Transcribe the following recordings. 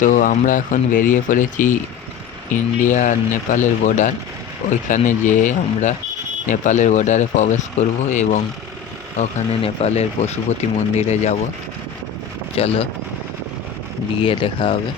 তো আমরা এখন বেরিয়ে পড়েছি ইন্ডিয়া আর নেপালের বর্ডার। ওইখানে যেয়ে আমরা নেপালের বর্ডারে প্রবেশ করব এবং ওখানে নেপালের পশুপতি মন্দিরে যাব। চলো গিয়ে দেখা হবে।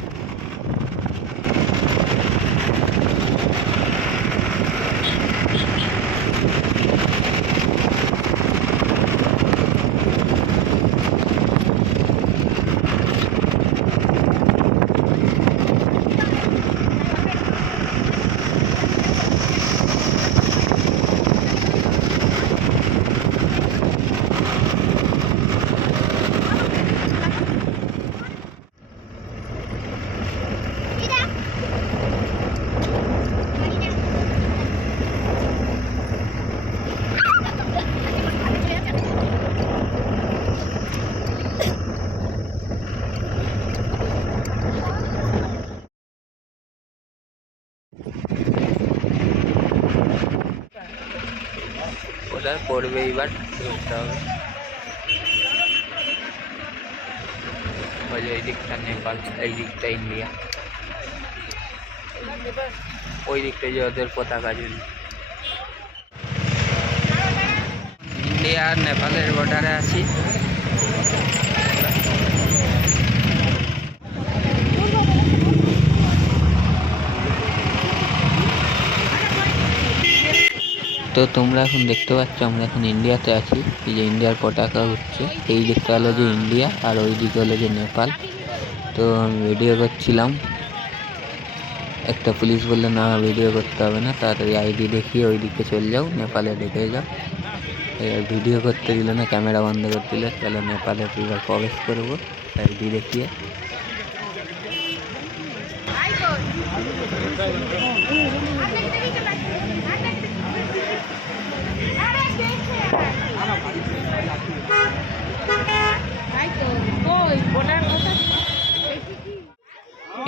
ওটা পড়বে এবার ঢুকতে হবে। ওই দিকটা নেপাল, এই দিকটা ইন্ডিয়া, ওই দিকটা যে ওদের পতাকা ঝুল। ইন্ডিয়া আর নেপালের বর্ডারে আছি। তো তোমরা এখন দেখতে পাচ্ছ আমরা এখন ইন্ডিয়াতে আছি। এই যে ইন্ডিয়ার পতাকা উঠছে, এই দিকটা হলো যে ইন্ডিয়া আর ওই দিকে হলো যে নেপাল। তো আমি ভিডিও করছিলাম, একটা পুলিশ বললো না ভিডিও করতে হবে না, তাড়াতাড়ি আইডি দেখিয়ে ওই দিকে চলে যাও, নেপালে ঢুকে যাও। ভিডিও করতে দিল না, ক্যামেরা বন্ধ করে দিল। চলো নেপালে এবার প্রবেশ করবো আইডি দেখিয়ে।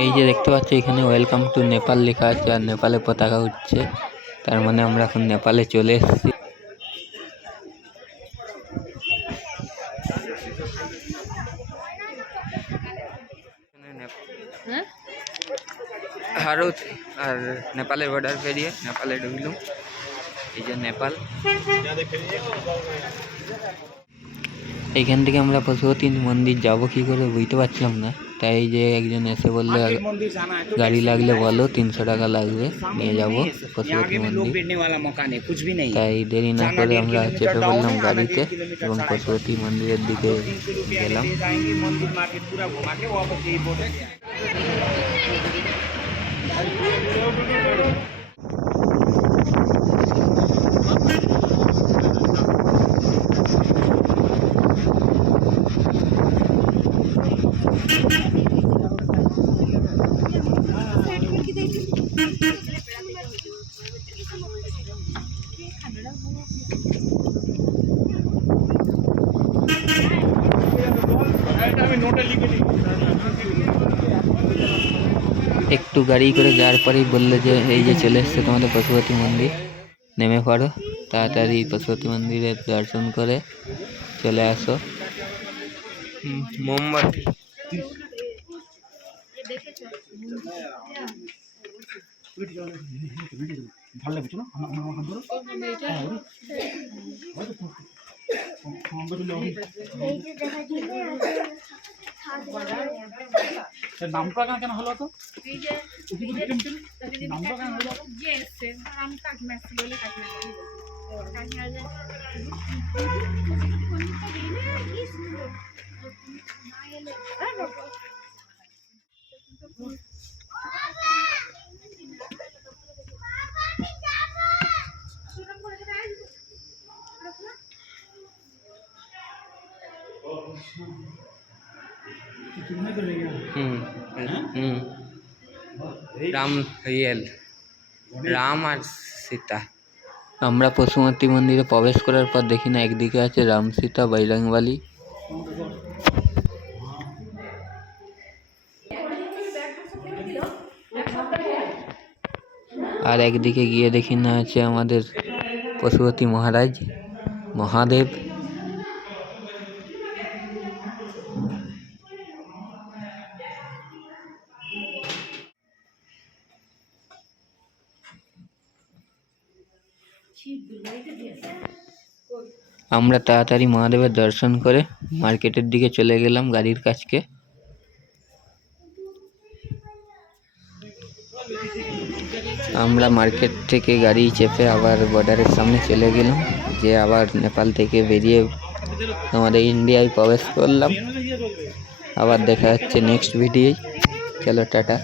এই যে দেখতে পাচ্ছ এখানে ওয়েলকাম টু নেপাল লেখা আছে আর নেপালে পতাকা উঠছে, তার মানে আমরা এখন নেপালে চলে এসেছি। ভারত আর নেপালের বর্ডার পেরিয়ে নেপালে ঢুকলাম। এই যে নেপাল, এইখান থেকে আমরা পশুপতি মন্দির যাব কি করে বুঝতে পারছিলাম না, তাই যে একজন এসে বললে গাড়ি লাগলে বলো, 300 টাকা লাগবে, নিয়ে যাব পশুপতি মন্দির। তাই দেরি না করে আমরা চেপে পড়লাম গাড়িতে এবং পশুপতি মন্দিরের দিকে গেলাম। একটু গাড়ি করে যাওয়ার পরেই বললো যে এই যে চলে এসছে তোমাদের পশুপতি মন্দির, নেমে পড়ো, তাড়াতাড়ি পশুপতি মন্দিরের দর্শন করে চলে আসো। মোমবাতি ভালো লাগছে না? নামটা কেন হলো তো? নামটা কেন হলো? রাম আর সীতা। আমরা পশুপতি মন্দিরে প্রবেশ করার পর দেখি না একদিকে আছে রাম সীতা বজরংবলী, আর একদিকে গিয়ে দেখি না আছে আমাদের পশুপতি মহারাজ মহাদেব। আমরা তাড়াতাড়ি মহাদেবের দর্শন করে মার্কেটের দিকে চলে গেলাম গাড়ির কাছকে। আমরা মার্কেট থেকে গাড়ি চেপে আবার বর্ডারের সামনে চলে গেলাম, যে আবার নেপাল থেকে বেরিয়ে আমাদের ইন্ডিয়ায় প্রবেশ করলাম। আবার দেখা যাচ্ছে নেক্সট ভিডিওয়। চলো টাটা।